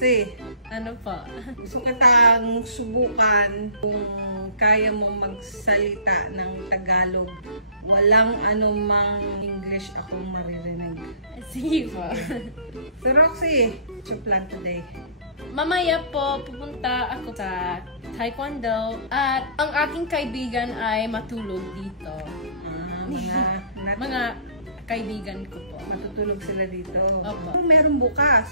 Roxy, Ano po? gusto kitang subukan kung kaya mo magsalita ng Tagalog. Walang anumang English akong maririnig. Sige po. So Roxy, what's your plan today? Mamaya po, pupunta ako sa Taekwondo at ang aking kaibigan ay matulog dito. Mga kaibigan ko po. Matutulog sila dito. Opo. Ano meron bukas?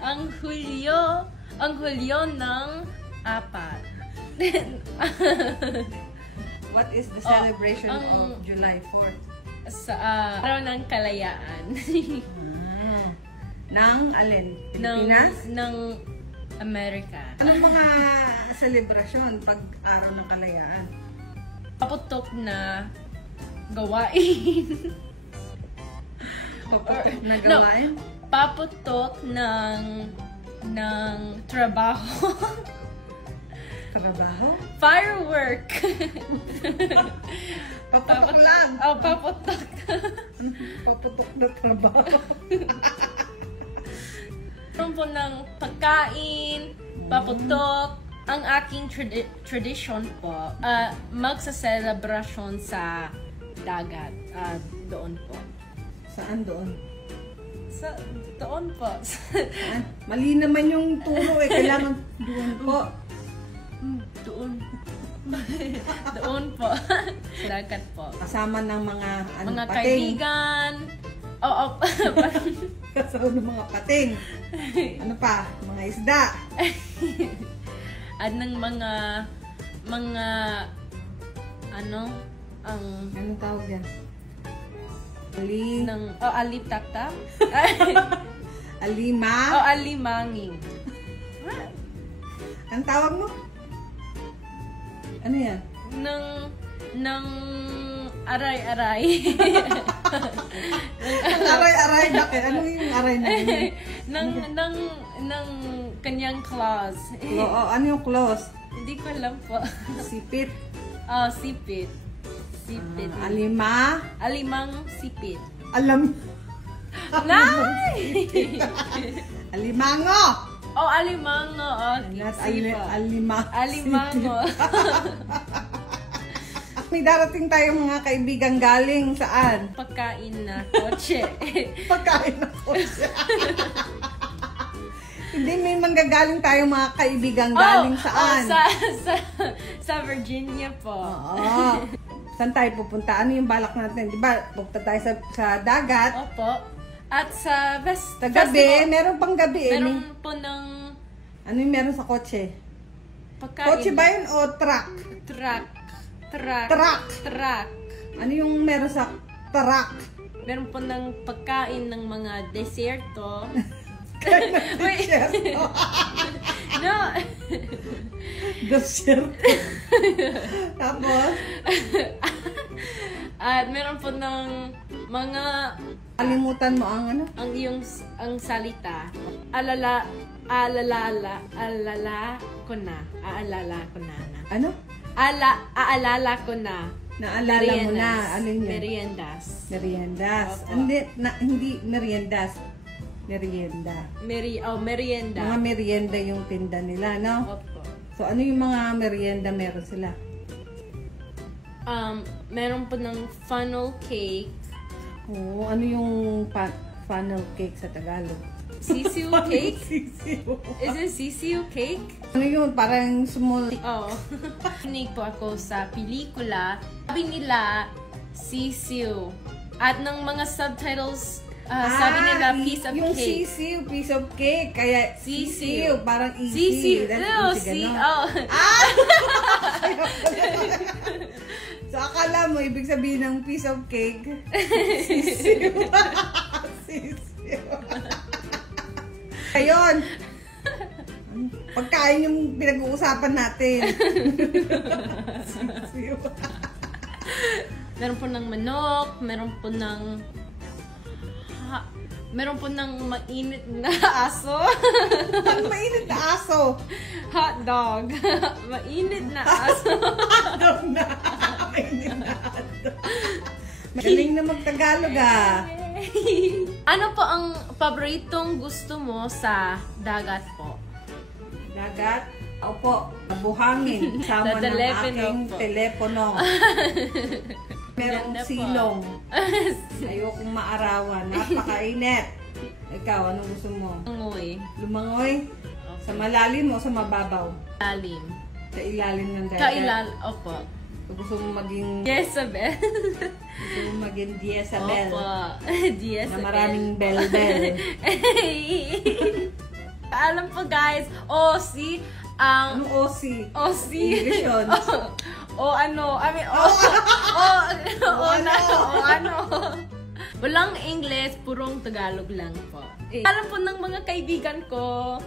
ang Hulyo ng 4. What is the celebration ang- of July 4th? Sa araw ng kalayaan. Nang alin? Pilipinas? ng Amerika. Anong mga selebrasyon pag araw ng kalayaan? Paputok na gawain. Paputok na gawain? No, paputok ng trabaho. Trabaho? Firework. Paputok lang. Oh, paputok. Paputok na trabaho. Meron po ng pagkain, paputok. Ang aking tradition po, magsaselebrasyon sa dagat. Doon po. Saan doon? Doon po. Mali naman yung turo eh. Kailangan doon po. Doon. Doon po. Dagat po. Kasama ng mga Mga pating. kaibigan. Oo. Kasama ng mga pating. Ano pa? Mga isda. At ng mga Anong tawag yan? alitata. Alima? Alimanging. Anong tawag mo? Ano yan? ng aray-aray. Ang aray-aray. Bakit? Ano yung aray na yun? ng kanyang claws. Oo, ano yung close? Hindi ko alam po. Sipit. Sipit. Sipit. Alima. Alimang sipit. Alam. Nay! Alimango. Alimango. Not Sipa. Alimango. Alimango. May darating tayong mga kaibigan galing saan? Pagkain na kotse. Pagkain na kotse. Hindi, may manggagaling tayong mga kaibigan galing saan? Sa Virginia po. Oo. Saan tayo pupunta? Ano yung balak natin? Di ba, pupunta tayo sa dagat. Opo. At sa Sa gabi, meron pang gabi eh. Meron po ng Ano yung meron sa kotse? pagkain. Kotse ba yun o truck? Truck. Ano yung meron sa truck? Meron po ng pagkain ng mga deserto. Wait. No. Desert. Tapos? At meron po ng mga Kalimutan mo ang ano? ang salita. Aalala ko na. Ano? Aalala ko na. Naalala mo na. Ano yun? Meriendas. Meriendas. Opo. Hindi meriendas. Merienda. Merienda. Mga merienda yung tinda nila, no? Opo. So, ano yung mga merienda meron sila? Meron po ng funnel cake. Oo, ano yung funnel cake sa Tagalog? Sisiu cake? Sisiu. Is it sisiu cake? Ano yun? Parang small... Nakinig po ako sa pelikula. Sabi nila, sisiu. At ng mga subtitles, sabi nila, piece of yung cake. Yung sisiu, piece of cake. Kaya sisiu, parang easy. Sisiu. That's easy, ganon. So, akala mo, ibig sabihin ng piece of cake, sisiu. Sisiu. Ayun. Pagkain yung pinag-uusapan natin. Sisiu. Meron po ng manok, meron po ng mainit na aso. Ang mainit na aso. Hot dog. Mainit na aso. Hotdog na. Mainit na hotdog. Magaling na mag-Tagalog ah. Ano po ang paboritong gusto mo sa dagat po? Dagat? Opo, buhangin. Sama ng aking telepono. Merong Ganda po. silong. Ayokong maarawan. Napakainit. Ikaw, anong gusto mo? Lumangoy. Lumangoy? Sa malalim o sa mababaw? Lalim. Sa ilalim ng dagat? Opo. Gusto mo maging... Jezebel. Gusto mo maging Jezebel? Opo. Jezebel. Na maraming bell-bell. Alam po guys, si ang Anong OC? OC. English yun. Ano. Walang English, purong Tagalog lang po. Alam po ng mga kaibigan ko.